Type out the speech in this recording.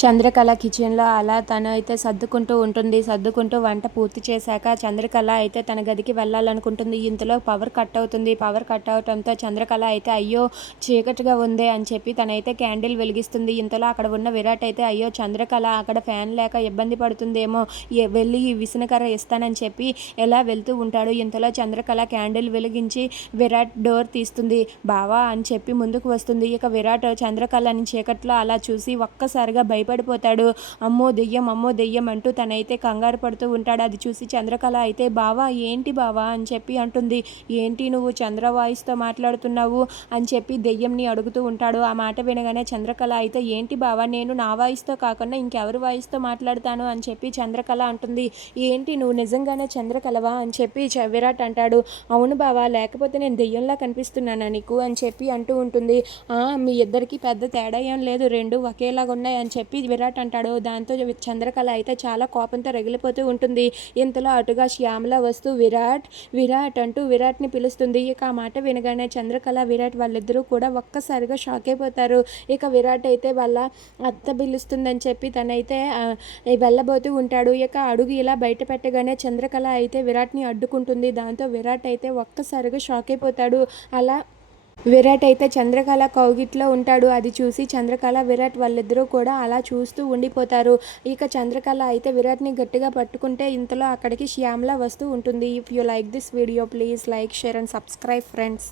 చంద్రకళ కిచెన్లో అలా తను అయితే సర్దుకుంటూ ఉంటుంది. సర్దుకుంటూ వంట పూర్తి చేశాక చంద్రకళ అయితే తన గదికి వెళ్ళాలనుకుంటుంది. ఇంతలో పవర్ కట్ అవుతుంది. పవర్ కట్ అవటంతో చంద్రకళ అయితే అయ్యో చీకటిగా ఉంది అని చెప్పి తనైతే క్యాండిల్ వెలిగిస్తుంది. ఇంతలో అక్కడ ఉన్న విరాట్ అయితే అయ్యో చంద్రకళ అక్కడ ఫ్యాన్ లేక ఇబ్బంది పడుతుందేమో వెళ్ళి ఈ విసనకర్ర ఇస్తానని చెప్పి ఎలా వెళ్తూ ఉంటాడు. ఇంతలో చంద్రకళ క్యాండిల్ వెలిగించి విరాట్ డోర్ తీస్తుంది. బావా అని చెప్పి ముందుకు వస్తుంది. ఇక విరాట్ చంద్రకళని చీకట్లో అలా చూసి ఒక్కసారిగా భయ భయపడిపోతాడు. అమ్మో దెయ్యం అమ్మో దెయ్యం అంటూ తనైతే కంగారు పడుతూ ఉంటాడు. అది చూసి చంద్రకళ అయితే బావా ఏంటి బావా? అని చెప్పి అంటుంది. ఏంటి నువ్వు చంద్ర వాయిస్తో మాట్లాడుతున్నావు? అని చెప్పి దెయ్యంని అడుగుతూ ఉంటాడు. ఆ మాట వినగానే చంద్రకళ అయితే ఏంటి బావా నేను నా వాయిస్తో కాకుండా ఇంకెవరి వాయిస్తో మాట్లాడతాను? అని చెప్పి చంద్రకళ అంటుంది. ఏంటి నువ్వు నిజంగానే చంద్రకళవా? అని చెప్పి విరాట్ అంటాడు. అవును బావా లేకపోతే నేను దెయ్యంలా కనిపిస్తున్నానా నీకు? అని చెప్పి అంటూ ఉంటుంది. "ఆ, మీ ఇద్దరికి పెద్ద తేడా ఏం లేదు. రెండు ఒకేలాగా ఉన్నాయి అని చెప్పి విరాట్ అంటాడు. దాంతో చంద్రకళ అయితే చాలా కోపంతో రగిలిపోతూ ఉంటుంది. ఇంతలో అటుగా శ్యామల వస్తూ విరాట్ విరాట్ అంటూ విరాట్ని పిలుస్తుంది. ఇక ఆ మాట వినగానే చంద్రకళ విరాట్ వాళ్ళిద్దరూ కూడా ఒక్కసారిగా షాక్ అయిపోతారు. ఇక విరాట్ అయితే వాళ్ళ అత్త పిలుస్తుందని చెప్పి తనైతే వెళ్ళబోతూ ఉంటాడు. ఇక అడుగు ఇలా బయట పెట్టగానే చంద్రకళ అయితే విరాట్ని అడ్డుకుంటుంది. దాంతో విరాట్ అయితే ఒక్కసారిగా షాక్ అయిపోతాడు. అలా విరాట్ అయితే చంద్రకళ కౌగిట్లో ఉంటాడు. అది చూసి చంద్రకళ విరాట్ వాళ్ళిద్దరూ కూడా అలా చూస్తూ ఉండిపోతారు. ఇక చంద్రకళ అయితే విరాట్ని గట్టిగా పట్టుకుంటే ఇంతలో అక్కడికి శ్యామల వస్తూ ఉంటుంది. If you like this video please like share and subscribe friends